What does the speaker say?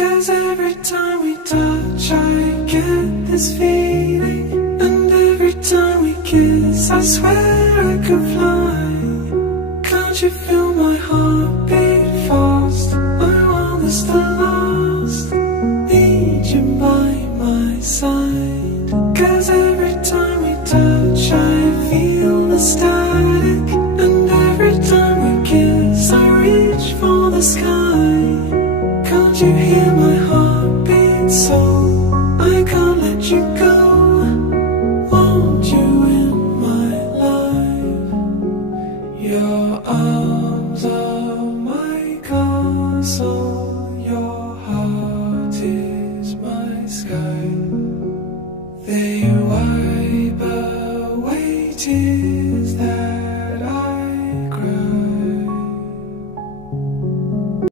'Cause every time we touch I get this feeling, and every time we kiss I swear I could fly. Can't you feel my heart beat fast? I want this to last, need you by my side. 'Cause every time we touch I feel the static, and every time we kiss I reach for the sky. Can't you hear my heartbeat so I can't let you go? Want you in my life. Your arms are my castle.